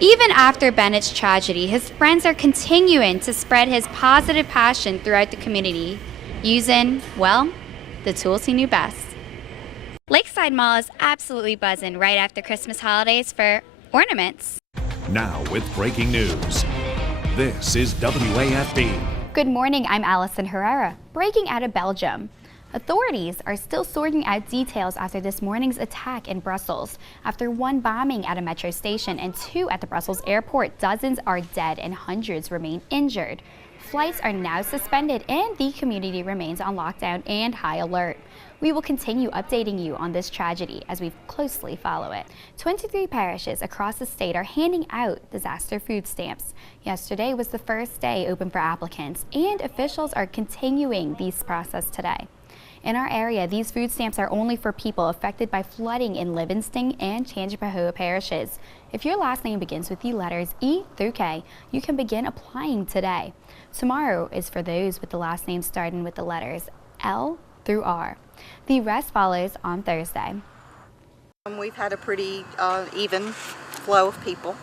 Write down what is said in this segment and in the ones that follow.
Even after Bennett's tragedy, his friends are continuing to spread his positive passion throughout the community using, well, the tools he knew best. Lakeside Mall is absolutely buzzing right after Christmas holidays for ornaments. Now with breaking news. This is WAFB. Good morning, I'm Allison Herrera. Breaking out of Belgium. Authorities are still sorting out details after this morning's attack in Brussels. After one bombing at a metro station and two at the Brussels airport, dozens are dead and hundreds remain injured. Flights are now suspended and the community remains on lockdown and high alert. We will continue updating you on this tragedy as we closely follow it. 23 parishes across the state are handing out disaster food stamps. Yesterday was the first day open for applicants, and officials are continuing this process today. In our area, these food stamps are only for people affected by flooding in Livingston and Tangipahoa parishes. If your last name begins with the letters E through K, you can begin applying today. Tomorrow is for those with the last name starting with the letters L through R. The rest follows on Thursday. We've had a pretty even flow of people.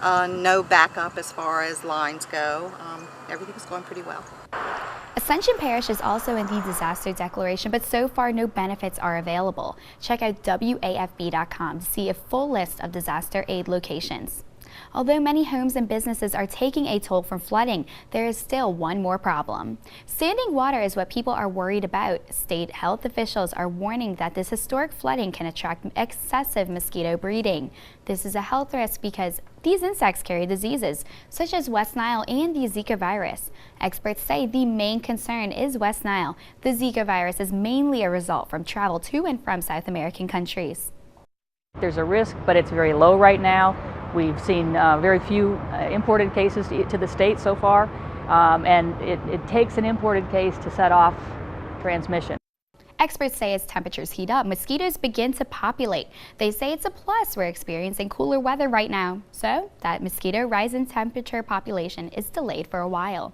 No backup as far as lines go. Everything is going pretty well. Ascension Parish is also in the disaster declaration, but so far no benefits are available. Check out WAFB.com to see a full list of disaster aid locations. Although many homes and businesses are taking a toll from flooding, there is still one more problem. Standing water is what people are worried about. State health officials are warning that this historic flooding can attract excessive mosquito breeding. This is a health risk because these insects carry diseases such as West Nile and the Zika virus. Experts say the main concern is West Nile. The Zika virus is mainly a result from travel to and from South American countries. There's a risk, but it's very low right now. We've seen very few imported cases to the state so far, and it takes an imported case to set off transmission. Experts say as temperatures heat up, mosquitoes begin to populate. They say it's a plus we're experiencing cooler weather right now, so that mosquito rise in temperature population is delayed for a while.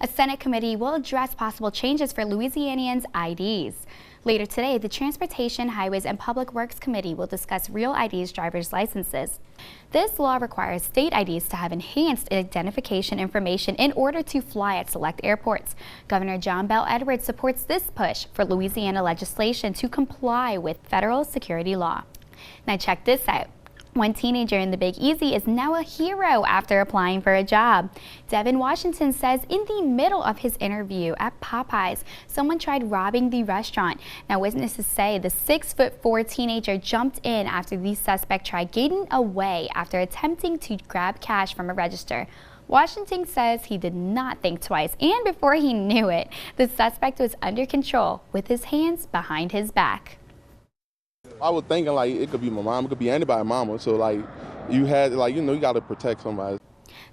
A Senate committee will address possible changes for Louisianians' IDs. Later today, the Transportation, Highways, and Public Works Committee will discuss Real IDs driver's licenses. This law requires state IDs to have enhanced identification information in order to fly at select airports. Governor John Bel Edwards supports this push for Louisiana legislation to comply with federal security law. Now check this out. One teenager in the Big Easy is now a hero after applying for a job. Devin Washington says in the middle of his interview at Popeyes, someone tried robbing the restaurant. Now witnesses say the 6'4" teenager jumped in after the suspect tried getting away after attempting to grab cash from a register. Washington says he did not think twice, and before he knew it, the suspect was under control with his hands behind his back. I was thinking like it could be my mom, it could be anybody's mama. So like you had you got to protect somebody.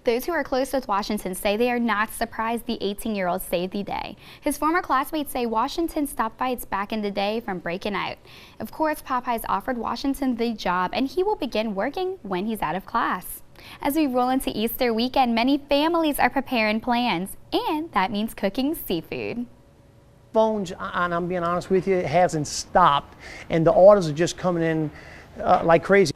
Those who are close with Washington say they are not surprised the 18-year-old saved the day. His former classmates say Washington stopped fights back in the day from breaking out. Of course, Popeyes offered Washington the job and he will begin working when he's out of class. As we roll into Easter weekend, many families are preparing plans, and that means cooking seafood. Phones, and I'm being honest with you, it hasn't stopped, and the orders are just coming in like crazy.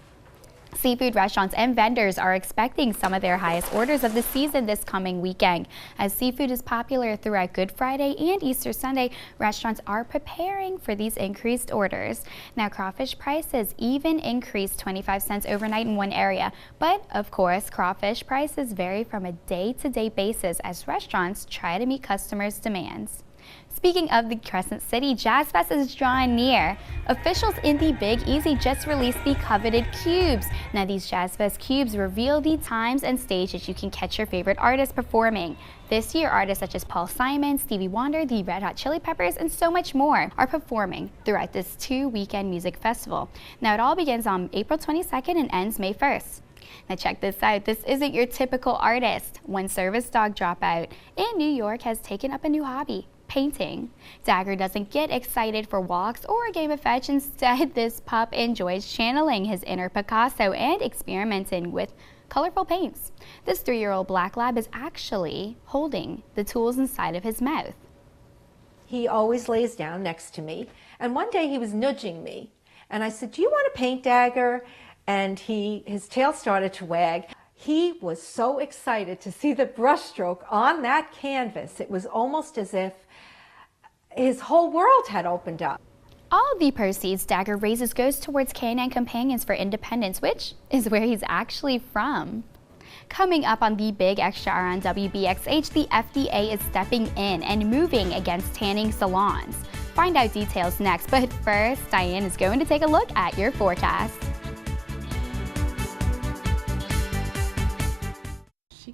Seafood restaurants and vendors are expecting some of their highest orders of the season this coming weekend. As seafood is popular throughout Good Friday and Easter Sunday, restaurants are preparing for these increased orders. Now, crawfish prices even increased 25 cents overnight in one area, but of course, crawfish prices vary from a day-to-day basis as restaurants try to meet customers' demands. Speaking of the Crescent City, Jazz Fest is drawing near. Officials in the Big Easy just released the coveted cubes. Now these Jazz Fest cubes reveal the times and stages you can catch your favorite artists performing. This year, artists such as Paul Simon, Stevie Wonder, the Red Hot Chili Peppers, and so much more are performing throughout this two-weekend music festival. Now it all begins on April 22nd and ends May 1st. Now check this out, this isn't your typical artist. One service dog dropout in New York has taken up a new hobby: painting. Dagger doesn't get excited for walks or a game of fetch. Instead, this pup enjoys channeling his inner Picasso and experimenting with colorful paints. This 3-year-old black lab is actually holding the tools inside of his mouth. He always lays down next to me, and one day he was nudging me, and I said, "Do you want to paint, Dagger?" And his tail started to wag. He was so excited to see the brushstroke on that canvas. It was almost as if his whole world had opened up. All the proceeds Dagger raises goes towards Canine Companions for Independence, which is where he's actually from. Coming up on the Big Extra hour on WBXH, the FDA is stepping in and moving against tanning salons. Find out details next, but first, Diane is going to take a look at your forecast.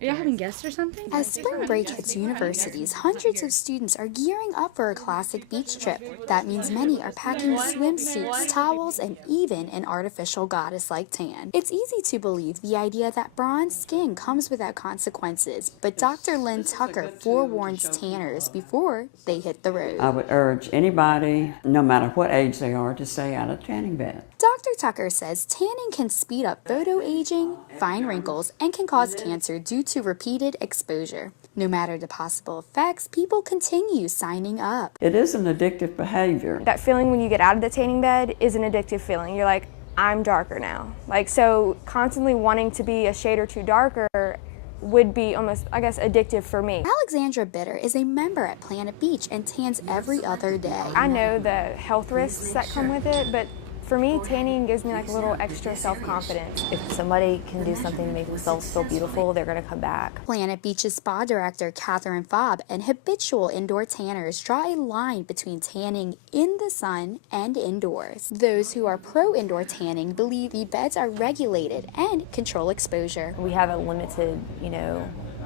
Are y'all having guests or something? As spring break hits universities, hundreds of students are gearing up for a classic beach trip. That means many are packing swimsuits, towels, and even an artificial goddess-like tan. It's easy to believe the idea that bronze skin comes without consequences, but Dr. Lynn Tucker forewarns tanners before they hit the road. I would urge anybody, no matter what age they are, to stay out of tanning bed. Dr. Tucker says tanning can speed up photoaging, find wrinkles, and can cause cancer due to repeated exposure. No matter the possible effects, people continue signing up. It is an addictive behavior. That feeling when you get out of the tanning bed is an addictive feeling. You're like, I'm darker now. So constantly wanting to be a shade or two darker would be almost, I guess, addictive for me. Alexandra Bitter is a member at Planet Beach and tans every other day. I know the health risks that come with it, but for me, tanning gives me like a little extra self-confidence. If somebody can do something to make themselves feel beautiful, they're going to come back. Planet Beach's spa director, Catherine Fobb, and habitual indoor tanners draw a line between tanning in the sun and indoors. Those who are pro-indoor tanning believe the beds are regulated and control exposure. We have a limited,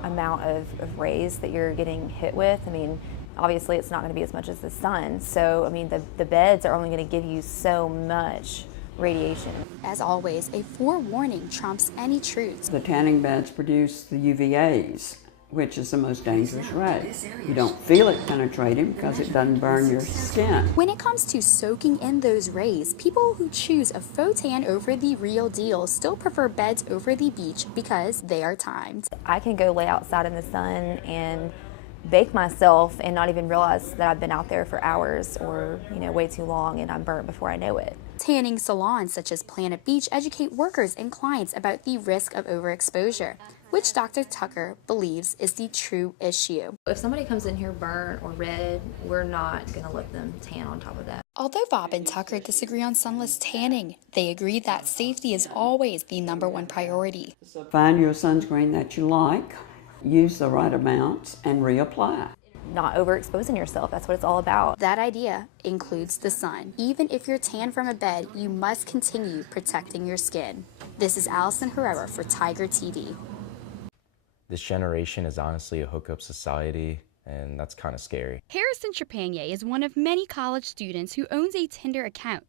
amount of rays that you're getting hit with. Obviously, it's not going to be as much as the sun. So, the beds are only going to give you so much radiation. As always, a forewarning trumps any truths. The tanning beds produce the UVAs, which is the most dangerous ray. You don't feel it penetrating because it doesn't burn your skin. When it comes to soaking in those rays, people who choose a faux tan over the real deal still prefer beds over the beach because they are timed. I can go lay outside in the sun and bake myself and not even realize that I've been out there for hours or, way too long, and I'm burnt before I know it. Tanning salons such as Planet Beach educate workers and clients about the risk of overexposure, which Dr. Tucker believes is the true issue. If somebody comes in here burnt or red, we're not going to let them tan on top of that. Although Bob and Tucker disagree on sunless tanning, they agree that safety is always the #1 priority. Find your sunscreen that you like, use the right amounts, and reapply. Not overexposing yourself, that's what it's all about. That idea includes the sun. Even if you're tan from a bed, you must continue protecting your skin. This is Allison Herrera for Tiger TV. This generation is honestly a hookup society, and that's kind of scary. Harrison Trepanier is one of many college students who owns a Tinder account.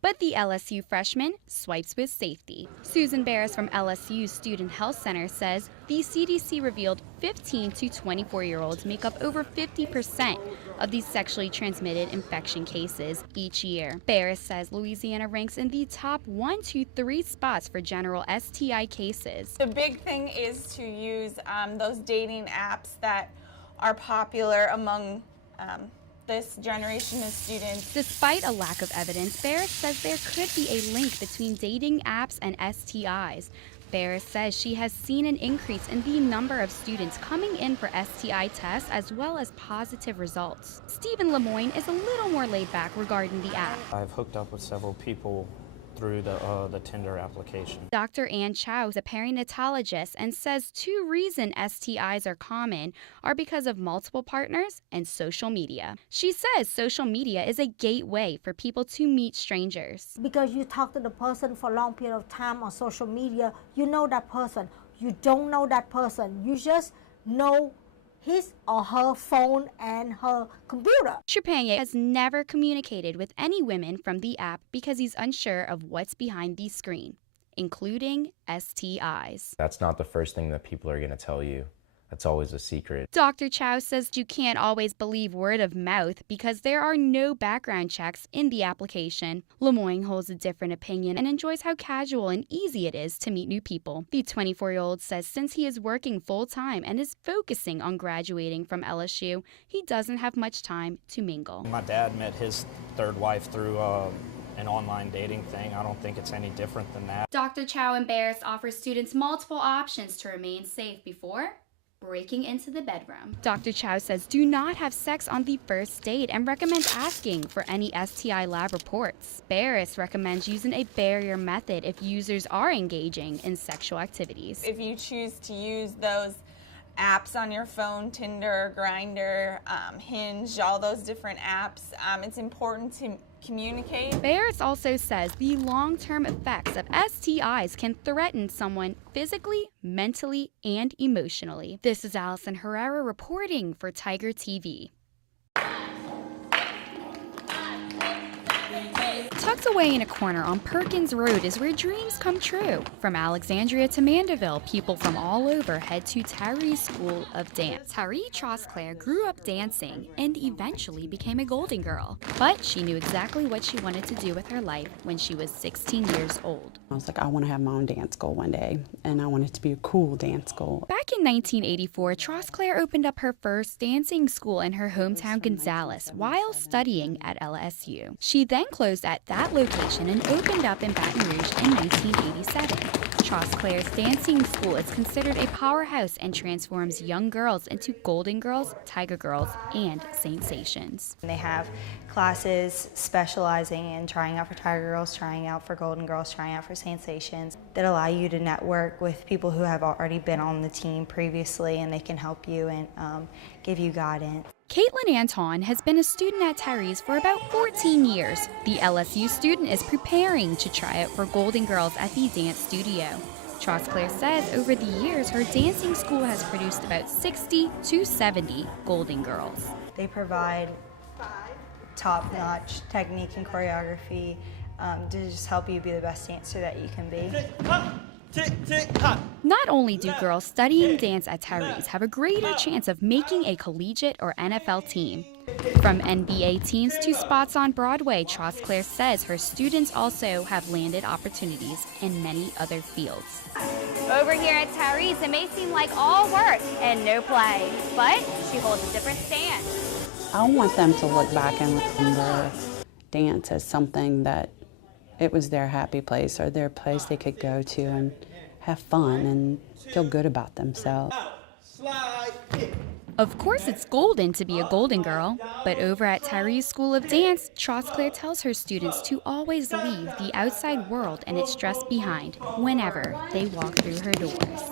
But the LSU freshman swipes with safety. Susan Barris from LSU Student Health Center says the CDC revealed 15 to 24-year-olds make up over 50% of these sexually transmitted infection cases each year. Barris says Louisiana ranks in the top 1, 2, 3 spots for general STI cases. The big thing is to use those dating apps that are popular among this generation of students. Despite a lack of evidence, Barris says there could be a link between dating apps and STIs. Barris says she has seen an increase in the number of students coming in for STI tests as well as positive results. Stephen Lemoyne is a little more laid back regarding the app. I've hooked up with several people through the Tinder application. Dr. Ann Chow is a perinatologist and says 2 reasons STIs are common are because of multiple partners and social media. She says social media is a gateway for people to meet strangers. Because you talk to the person for a long period of time on social media, you know that person. You don't know that person. You just know his or her phone and her computer. Trepanier has never communicated with any women from the app because he's unsure of what's behind the screen, including STIs. That's not the first thing that people are going to tell you. That's always a secret. Dr. Chow says you can't always believe word of mouth because there are no background checks in the application. Lemoyne holds a different opinion and enjoys how casual and easy it is to meet new people. The 24-year-old says since he is working full-time and is focusing on graduating from LSU, he doesn't have much time to mingle. My dad met his third wife through an online dating thing. I don't think it's any different than that. Dr. Chow and Barris offers students multiple options to remain safe before breaking into the bedroom. Dr. Chow says do not have sex on the first date and recommends asking for any STI lab reports. Barris recommends using a barrier method if users are engaging in sexual activities. If you choose to use those apps on your phone, Tinder, Grindr, Hinge, all those different apps, it's important to communicate. Barris also says the long-term effects of STIs can threaten someone physically, mentally, and emotionally. This is Allison Herrera reporting for Tiger TV. Tucked away in a corner on Perkins Road is where dreams come true. From Alexandria to Mandeville, people from all over head to Tyree School of Dance. Tyree Trosclair grew up dancing and eventually became a Golden Girl. But she knew exactly what she wanted to do with her life when she was 16 years old. I was like, I want to have my own dance school one day, and I want it to be a cool dance school. Back in 1984, Trosclair opened up her first dancing school in her hometown Gonzales while studying at LSU. She then closed at that location and opened up in Baton Rouge in 1987. Trosclair's dancing school is considered a powerhouse and transforms young girls into Golden Girls, Tiger Girls, and Sensations. They have classes specializing in trying out for Tiger Girls, trying out for Golden Girls, trying out for Sensations that allow you to network with people who have already been on the team previously, and they can help you and give you guidance. Caitlin Anton has been a student at Tyree's for about 14 years. The LSU student is preparing to try out for Golden Girls at the dance studio. Trosclair says over the years, her dancing school has produced about 60 to 70 Golden Girls. They provide top-notch technique and choreography to just help you be the best dancer that you can be. Not only do girls studying dance at Tyree's have a greater chance of making a collegiate or NFL team. From NBA teams to spots on Broadway, Trosclair says her students also have landed opportunities in many other fields. Over here at Tyree's, it may seem like all work and no play, but she holds a different stance. I want them to look back and remember dance as something that it was their happy place or their place they could go to and have fun and feel good about themselves. Of course, it's golden to be a Golden Girl, but over at Tyree's School of Dance, Trosclair tells her students to always leave the outside world and its stress behind whenever they walk through her doors.